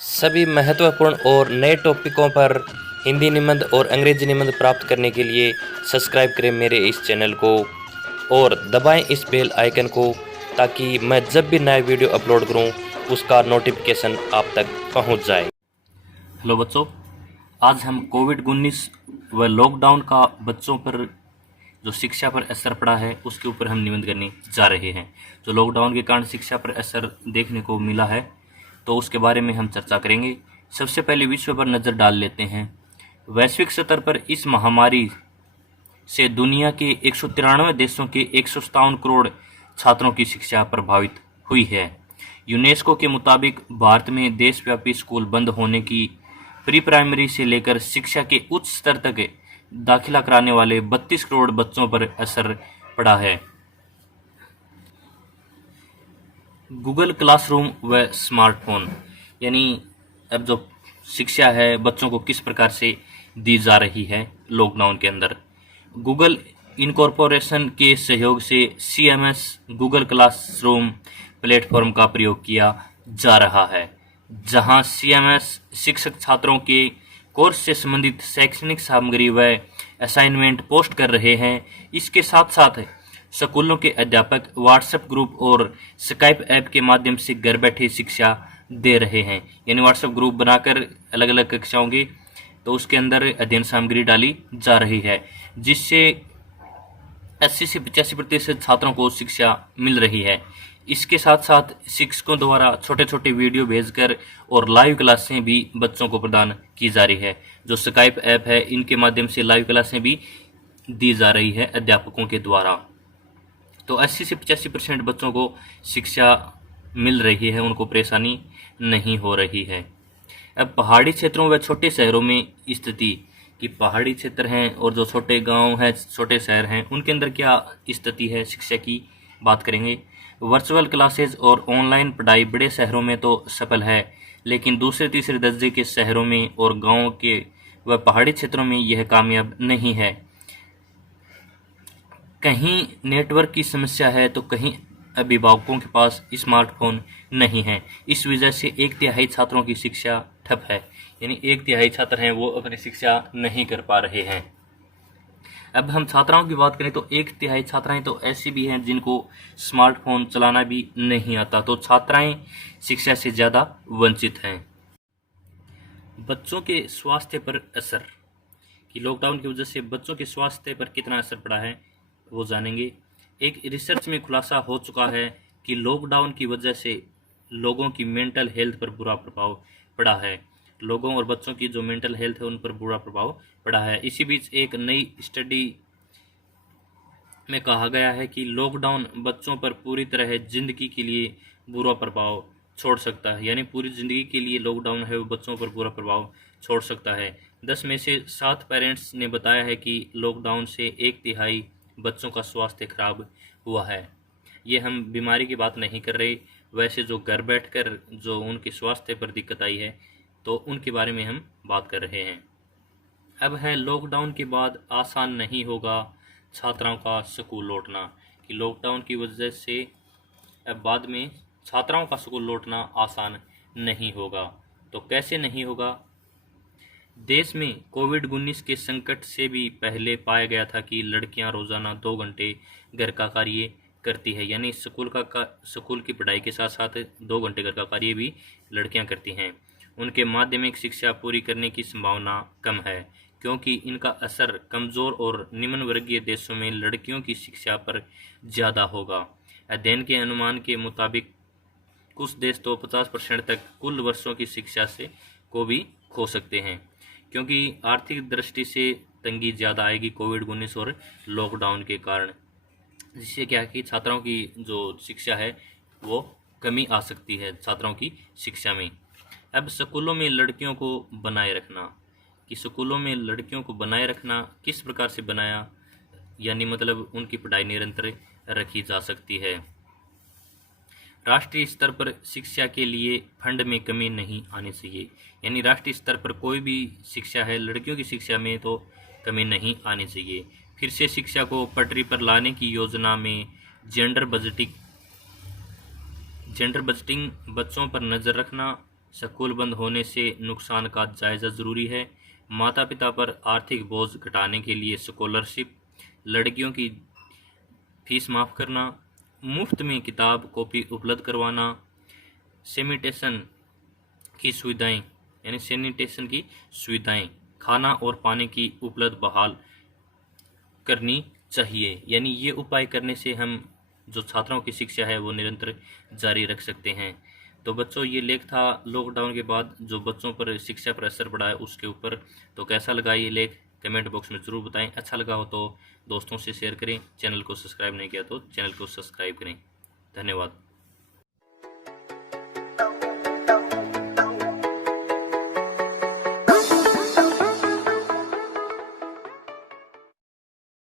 सभी महत्वपूर्ण और नए टॉपिकों पर हिंदी निबंध और अंग्रेजी निबंध प्राप्त करने के लिए सब्सक्राइब करें मेरे इस चैनल को और दबाएं इस बेल आइकन को ताकि मैं जब भी नया वीडियो अपलोड करूं उसका नोटिफिकेशन आप तक पहुंच जाए। हेलो बच्चों, आज हम कोविड-19 व लॉकडाउन का बच्चों पर जो शिक्षा पर असर पड़ा है उसके ऊपर हम निबंध करने जा रहे हैं। जो लॉकडाउन के कारण शिक्षा पर असर देखने को मिला है तो उसके बारे में हम चर्चा करेंगे। सबसे पहले विश्व पर नज़र डाल लेते हैं। वैश्विक स्तर पर इस महामारी से दुनिया के 193 देशों के 157 करोड़ छात्रों की शिक्षा प्रभावित हुई है। यूनेस्को के मुताबिक भारत में देशव्यापी स्कूल बंद होने की प्री प्राइमरी से लेकर शिक्षा के उच्च स्तर तक दाखिला कराने वाले 32 करोड़ बच्चों पर असर पड़ा है। गूगल क्लासरूम व स्मार्टफोन, यानी अब जो शिक्षा है बच्चों को किस प्रकार से दी जा रही है लॉकडाउन के अंदर। गूगल इनकॉर्पोरेशन के सहयोग से CMS गूगल क्लासरूम प्लेटफॉर्म का प्रयोग किया जा रहा है, जहां CMS शिक्षक छात्रों के कोर्स से संबंधित शैक्षणिक सामग्री व असाइनमेंट पोस्ट कर रहे हैं। इसके साथ साथ स्कूलों के अध्यापक व्हाट्सएप ग्रुप और स्काइप ऐप के माध्यम से घर बैठे शिक्षा दे रहे हैं, यानी व्हाट्सएप ग्रुप बनाकर अलग अलग कक्षाओं की तो उसके अंदर अध्ययन सामग्री डाली जा रही है, जिससे 80 से 85% छात्रों को शिक्षा मिल रही है। इसके साथ साथ शिक्षकों द्वारा छोटे छोटे वीडियो भेजकर और लाइव क्लासें भी बच्चों को प्रदान की जा रही है। जो स्काइप ऐप है इनके माध्यम से लाइव क्लासें भी दी जा रही है अध्यापकों के द्वारा। तो 80 से 85% बच्चों को शिक्षा मिल रही है, उनको परेशानी नहीं हो रही है। अब पहाड़ी क्षेत्रों व छोटे शहरों में स्थिति कि पहाड़ी क्षेत्र हैं और जो छोटे गांव हैं, छोटे शहर हैं, उनके अंदर क्या स्थिति है शिक्षा की बात करेंगे। वर्चुअल क्लासेज और ऑनलाइन पढ़ाई बड़े शहरों में तो सफल है, लेकिन दूसरे तीसरे दर्जे के शहरों में और गाँव के व पहाड़ी क्षेत्रों में यह कामयाब नहीं है। कहीं नेटवर्क की समस्या है तो कहीं अभिभावकों के पास स्मार्टफोन नहीं है। इस वजह से 1/3 छात्रों की शिक्षा ठप है, यानी 1/3 छात्र हैं वो अपनी शिक्षा नहीं कर पा रहे हैं। अब हम छात्राओं की बात करें तो 1/3 छात्राएं तो ऐसी भी हैं जिनको स्मार्टफोन चलाना भी नहीं आता, तो छात्राएं शिक्षा से ज़्यादा वंचित हैं। बच्चों के स्वास्थ्य पर असर कि लॉकडाउन की वजह से बच्चों के स्वास्थ्य पर कितना असर पड़ा है वो जानेंगे। एक रिसर्च में खुलासा हो चुका है कि लॉकडाउन की वजह से लोगों की मेंटल हेल्थ पर बुरा प्रभाव पड़ा है। लोगों और बच्चों की जो मेंटल हेल्थ है उन पर बुरा प्रभाव पड़ा है। इसी बीच एक नई स्टडी में कहा गया है कि लॉकडाउन बच्चों पर पूरी तरह जिंदगी के लिए बुरा प्रभाव छोड़ सकता है, यानी पूरी ज़िंदगी के लिए लॉकडाउन है वो बच्चों पर बुरा प्रभाव छोड़ सकता है। 10 में से 7 पेरेंट्स ने बताया है कि लॉकडाउन से 1/3 बच्चों का स्वास्थ्य खराब हुआ है। ये हम बीमारी की बात नहीं कर रहे, वैसे जो घर बैठकर जो उनके स्वास्थ्य पर दिक्कत आई है तो उनके बारे में हम बात कर रहे हैं। अब है लॉकडाउन के बाद आसान नहीं होगा छात्राओं का स्कूल लौटना कि लॉकडाउन की वजह से अब बाद में छात्राओं का स्कूल लौटना आसान नहीं होगा। तो कैसे नहीं होगा। देश में कोविड-19 के संकट से भी पहले पाया गया था कि लड़कियां रोजाना 2 घंटे घर का कार्य करती है, यानी स्कूल की पढ़ाई के साथ साथ 2 घंटे घर का कार्य भी लड़कियां करती हैं। उनके माध्यमिक शिक्षा पूरी करने की संभावना कम है, क्योंकि इनका असर कमज़ोर और निम्न वर्गीय देशों में लड़कियों की शिक्षा पर ज़्यादा होगा। अध्ययन के अनुमान के मुताबिक कुछ देश तो 50% तक कुल वर्षों की शिक्षा से को भी खो सकते हैं, क्योंकि आर्थिक दृष्टि से तंगी ज़्यादा आएगी कोविड-19 और लॉकडाउन के कारण, जिससे क्या है कि छात्राओं की जो शिक्षा है वो कमी आ सकती है छात्राओं की शिक्षा में। अब स्कूलों में लड़कियों को बनाए रखना कि स्कूलों में लड़कियों को बनाए रखना किस प्रकार से बनाया, यानी मतलब उनकी पढ़ाई निरंतर रखी जा सकती है। राष्ट्रीय स्तर पर शिक्षा के लिए फंड में कमी नहीं आनी चाहिए, यानी राष्ट्रीय स्तर पर कोई भी शिक्षा है लड़कियों की शिक्षा में तो कमी नहीं आनी चाहिए। फिर से शिक्षा को पटरी पर लाने की योजना में जेंडर बजटिंग बच्चों पर नज़र रखना स्कूल बंद होने से नुकसान का जायज़ा ज़रूरी है। माता पिता पर आर्थिक बोझ घटाने के लिए स्कॉलरशिप, लड़कियों की फीस माफ़ करना, मुफ्त में किताब कॉपी उपलब्ध करवाना, सैनिटेशन सैनिटेशन की सुविधाएं, खाना और पानी की उपलब्ध बहाल करनी चाहिए। यानी ये उपाय करने से हम जो छात्रों की शिक्षा है वो निरंतर जारी रख सकते हैं। तो बच्चों, ये लेख था लॉकडाउन के बाद जो बच्चों पर शिक्षा पर असर पड़ा है उसके ऊपर। तो कैसा लगा ये लेख कमेंट बॉक्स में ज़रूर बताएं। अच्छा लगा हो तो दोस्तों से शेयर करें, चैनल को सब्सक्राइब नहीं किया तो चैनल को सब्सक्राइब करें। धन्यवाद।